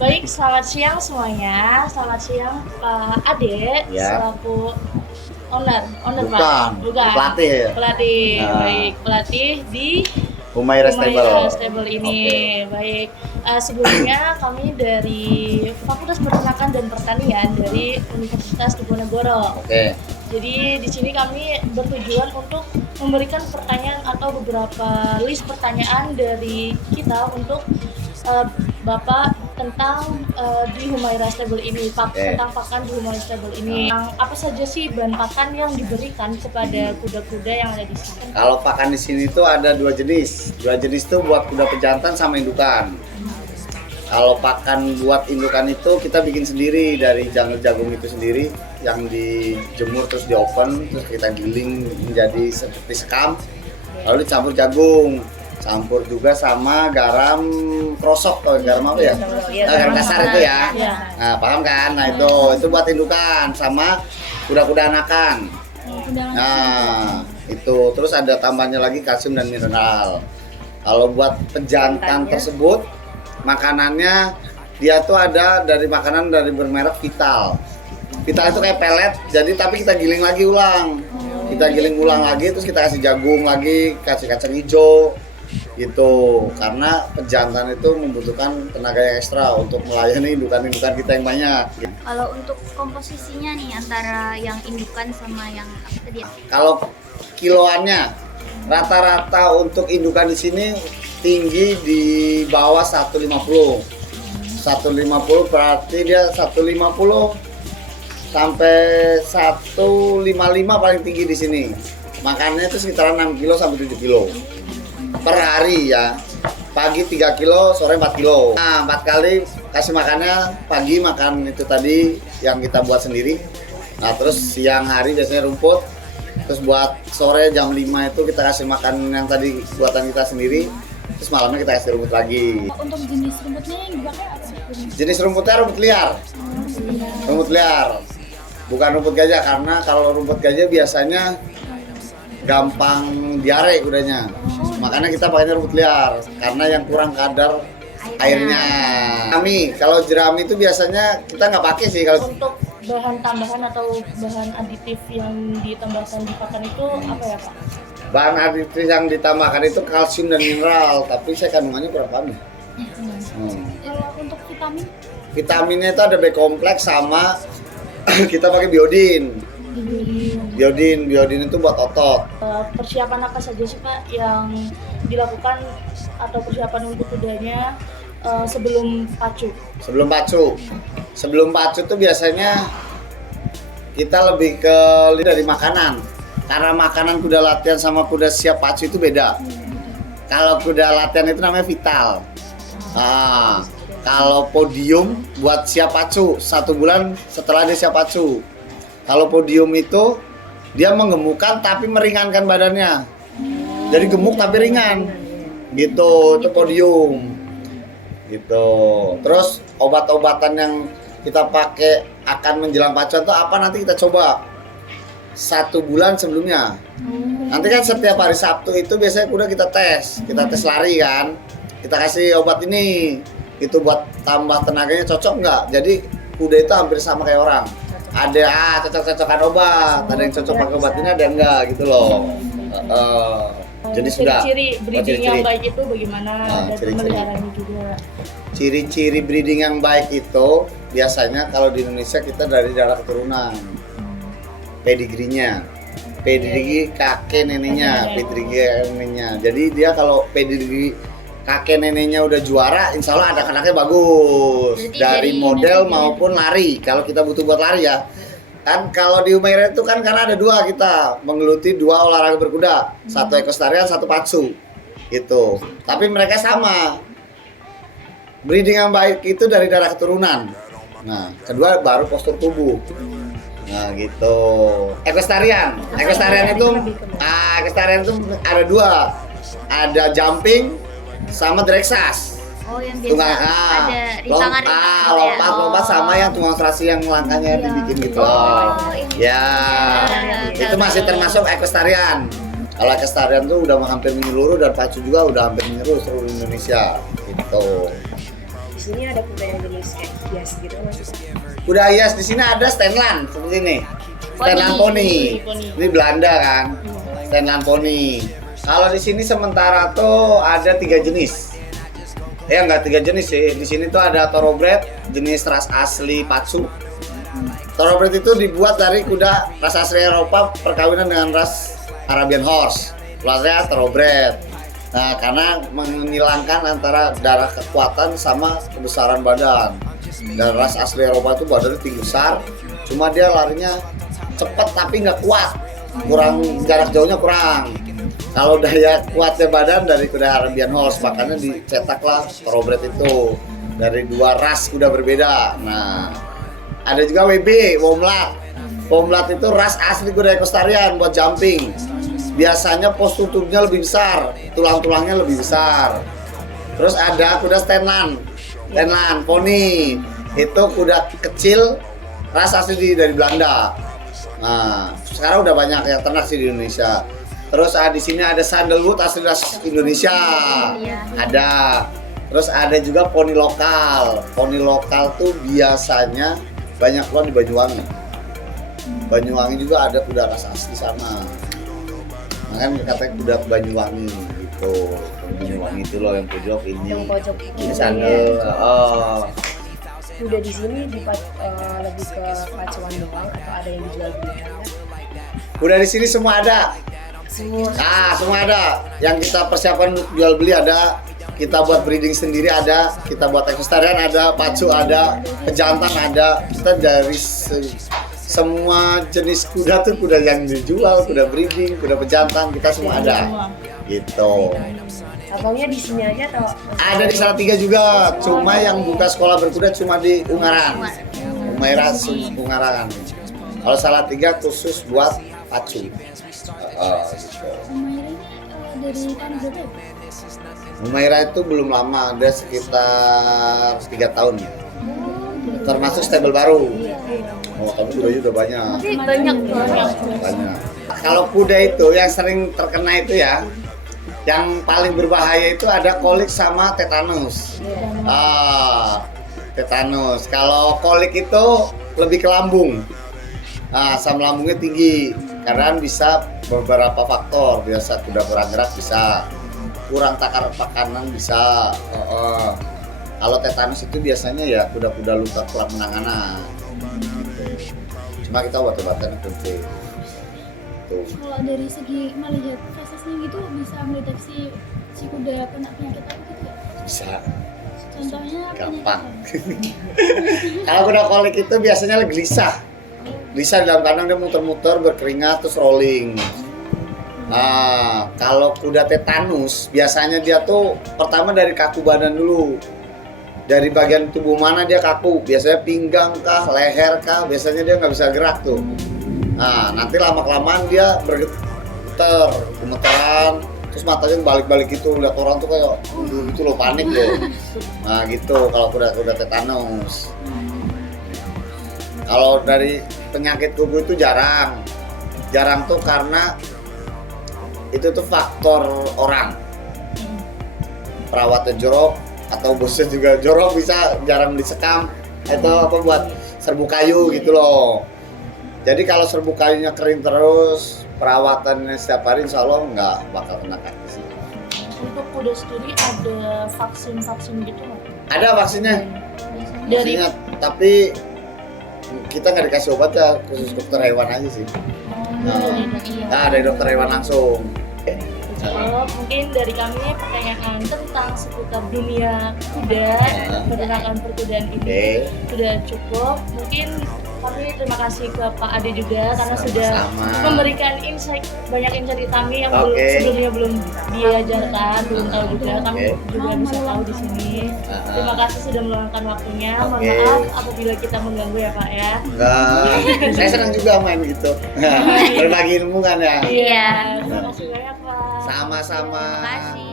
Baik, selamat siang semuanya. Selamat siang Pak Ade, Ya. selaku owner Pak. Bukan, Bukan. pelatih. Pelatih, Nah. baik. Pelatih di Humaira Stable. Stable ini. Baik. Sebelumnya kami dari Fakultas Peternakan dan Pertanian dari Universitas Diponegoro. Oke. Jadi di sini kami bertujuan untuk memberikan pertanyaan atau beberapa list pertanyaan dari kita untuk Bapak tentang di Humaira Stable ini, tentang pakan di Humaira Stable ini. Apa saja sih bahan pakan yang diberikan kepada kuda-kuda yang ada di sana? Kalau pakan di sini tuh ada dua jenis. Dua jenis tuh buat kuda pejantan sama indukan. Kalau pakan buat indukan itu kita bikin sendiri dari jagung itu sendiri yang dijemur terus di oven terus kita giling menjadi seperti sekam lalu dicampur jagung, campur juga sama garam krosok atau garam apa ya? Garam kasar itu ya. Nah, paham kan? Nah, itu buat indukan sama kuda-kuda anakan. Nah, itu terus ada tambahnya lagi kalsium dan mineral. Kalau buat pejantan tersebut makanannya dia tuh ada dari makanan dari bermerek Vital. Vital itu kayak pelet, jadi tapi kita giling lagi ulang. Kita giling ulang lagi terus kita kasih jagung lagi, kasih kacang hijau gitu. Karena pejantan itu membutuhkan tenaga yang ekstra untuk melayani indukan-indukan kita yang banyak. Kalau untuk komposisinya nih antara yang indukan sama yang apa tadi? Kalau kiloannya rata-rata untuk indukan di sini tinggi di bawah 150. 150 berarti dia 150 sampai 155 paling tinggi di sini. Makannya itu sekitar 6 kilo sampai 7 kilo per hari ya. Pagi 3 kilo, sore 4 kilo. Nah, 4 kali kasih makannya, pagi makan itu tadi yang kita buat sendiri. Nah, terus siang hari biasanya rumput. Terus buat sore jam 5 itu kita kasih makan yang tadi buatan kita sendiri. Terus malamnya kita kasih rumput lagi. Untuk jenis rumputnya yang dipakai apa? Jenis rumputnya rumput liar. Rumput liar. Bukan rumput gajah karena kalau rumput gajah biasanya gampang diare kudanya. Makanya kita pakainya rumput liar karena yang kurang kadar airnya. Kami kalau jerami itu biasanya kita nggak pakai sih kalau Untuk bahan tambahan atau bahan aditif yang ditambahkan di pakan itu apa ya Pak? bahan aditif yang ditambahkan itu kalsium dan mineral, tapi saya kandungannya kurang paham. Kalau untuk vitamin? Vitaminnya itu ada B kompleks sama kita pakai biodin. Biodin itu buat otot. Persiapan apa saja sih Pak yang dilakukan atau persiapan untuk kudanya sebelum pacu? Sebelum pacu tuh biasanya kita lebih ke dari makanan. Karena makanan kuda latihan sama kuda siap pacu itu beda. Kalau kuda latihan itu namanya Vital. Nah, kalau podium buat siap pacu 1 bulan setelah dia siap pacu. Kalau podium itu dia menggemukkan tapi meringankan badannya. Jadi gemuk tapi ringan. Gitu, itu podium. Gitu. Terus obat-obatan yang kita pakai akan menjelang pacuan itu apa nanti kita coba 1 bulan sebelumnya. Nanti kan setiap hari Sabtu itu biasanya kuda kita tes lari kan. Kita kasih obat ini. Itu buat tambah tenaganya cocok nggak? Jadi kuda itu hampir sama kayak orang. Ada cocok-cocokan obat, ada yang cocok pakai obat ini, ada yang enggak gitu loh. Jadi sudah. Ciri-ciri breeding yang baik itu bagaimana dan ciri-ciri. pemeliharanya juga. Ciri-ciri breeding yang baik itu biasanya kalau di Indonesia kita dari darah keturunan. Pedigree kakek neneknya, Jadi dia kalau pedigree kakek neneknya udah juara, insya Allah anak-anaknya bagus. Jadi dari model maupun lari. Kalau kita butuh buat lari ya. Kan kalau di Humaira itu kan karena ada 2 kita menggeluti 2 olahraga berkuda, 1 ekostarian, 1 pacu. Gitu. Tapi mereka sama. Breeding yang baik itu dari darah keturunan. Nah, kedua baru postur tubuh. Nah gitu. Ekostarian itu ada 2. Ada jumping sama dressage. Oh, yang biasa ada rintangan lompat sama yang tunggang serasi yang langkahnya dibikin gitu. Ya. Itu masih termasuk ekostarian. Kalau ekostarian tuh udah hampir menyeluruh dan pacu juga udah hampir menyeluruh seluruh Indonesia gitu. di sini ada kuda yang jenis kayak hias gitu kan Mas? Kuda hias di sini ada Steenland seperti ini. Steenland poni. Ini Belanda kan. Steenland poni. Kalau di sini sementara tuh ada 3 jenis. Ya nggak 3 jenis sih. Di sini tuh ada Thoroughbred jenis ras asli Pacu. Thoroughbred itu dibuat dari kuda ras asli Eropa perkawinan dengan ras Arabian Horse. Kelasnya Thoroughbred. Nah, karena menghilangkan antara darah kekuatan sama kebesaran badan. Dan ras asli Eropa itu badannya tinggi besar, cuma dia larinya cepat tapi nggak kuat. Kurang jarak jauhnya kurang. Kalau daya kuatnya badan dari kuda Arabian Horse, makanya dicetaklah Thoroughbred itu dari 2 ras kuda berbeda. Nah, ada juga WB, Womlat. Womlat itu ras asli kuda equestrian buat jumping. Biasanya postur tubuhnya lebih besar, tulang-tulangnya lebih besar. Terus ada kuda Steenland poni. Itu kuda kecil ras asli dari Belanda. Nah, sekarang udah banyak yang ternak sih di Indonesia. Terus di sini ada Sandalwood asli ras Indonesia. Ada. Terus ada juga poni lokal. Poni lokal tuh biasanya banyak keluar di Banyuwangi. Banyuwangi juga ada kuda ras asli sana. Makanya katanya kuda Banyuwangi gitu. Banyuwangi itu loh yang pojok ini. Yang pojok ini sandal. Kuda di sini lebih ke pacuan doang atau ada yang dijual beli? Kuda di sini semua ada. Semua ada. Yang kita persiapkan untuk jual beli ada. Kita buat breeding sendiri ada. Kita buat equestrian ada. Pacu ada. Pejantan ada. Kita dari semua jenis kuda tuh, kuda yang dijual, kuda breeding, kuda pejantan, kita semua ada. Gitu. Abangnya di sini aja atau? Ada di Salatiga juga, cuma yang buka sekolah berkuda cuma di Ungaran. Umairah Ungaran. Kalau Salatiga khusus buat pacu. Gitu. Dari tahun berapa? Umairah itu belum lama, ada sekitar 3 tahun. Termasuk stable baru. Oh, tapi kudanya udah banyak. Tapi banyak. Kalau kuda itu yang sering terkena itu ya, yang paling berbahaya itu ada kolik sama tetanus. Tetanus. Kalau kolik itu lebih ke lambung. Asam lambungnya tinggi karena bisa beberapa faktor. Biasa kuda kurang gerak bisa, kurang takar makanan bisa. Kalau tetanus itu biasanya ya kuda-kuda luka kurang penanganan. Cuma kita obat-obatan penting. Kalau dari segi melihat prosesnya gitu bisa mendeteksi si kuda kena penyakit apa gitu ya? Bisa. Contohnya Gampang. Kalau kuda kolik itu biasanya gelisah. Gelisah di dalam kandang, dia muter-muter berkeringat terus rolling. Nah, kalau kuda tetanus biasanya dia tuh pertama dari kaku badan dulu. Dari bagian tubuh mana dia kaku, biasanya pinggang kah, leher kah, biasanya dia nggak bisa gerak tuh. Nah, nanti lama-kelamaan dia gemeteran, terus matanya balik-balik gitu, lihat orang tuh kayak gitu loh, panik loh. Nah gitu kalau kuda tetanus. Kalau dari penyakit kuku itu jarang tuh karena itu tuh faktor orang. Perawatnya jorok atau bosnya juga jorok, bisa jarang disekam atau apa buat serbu kayu gitu loh. Jadi kalau serbu kayunya kering terus, perawatannya setiap hari insya Allah nggak bakal kena kaki sih. Untuk kuda sendiri ada vaksin gitu nggak? Ada vaksinnya. Dari Vaksinnya, tapi kita nggak dikasih obat ya, khusus dokter hewan aja sih. Dari dokter hewan langsung. Kalau mungkin dari kami pertanyaan tentang seputar dunia kuda, peternakan perkudaan ini sudah cukup. Mungkin kami terima kasih ke Pak Ade juga karena sudah memberikan banyak insight kami yang sebelumnya belum diajarkan, belum tahu juga. Kami juga bisa tahu di sini. Terima kasih sudah meluangkan waktunya. Mohon maaf apabila kita mengganggu ya Pak ya. Enggak, saya senang juga main gitu. Berbagi ilmu kan ya. Iya, terima kasih banyak Pak. Sama-sama. Terima kasih.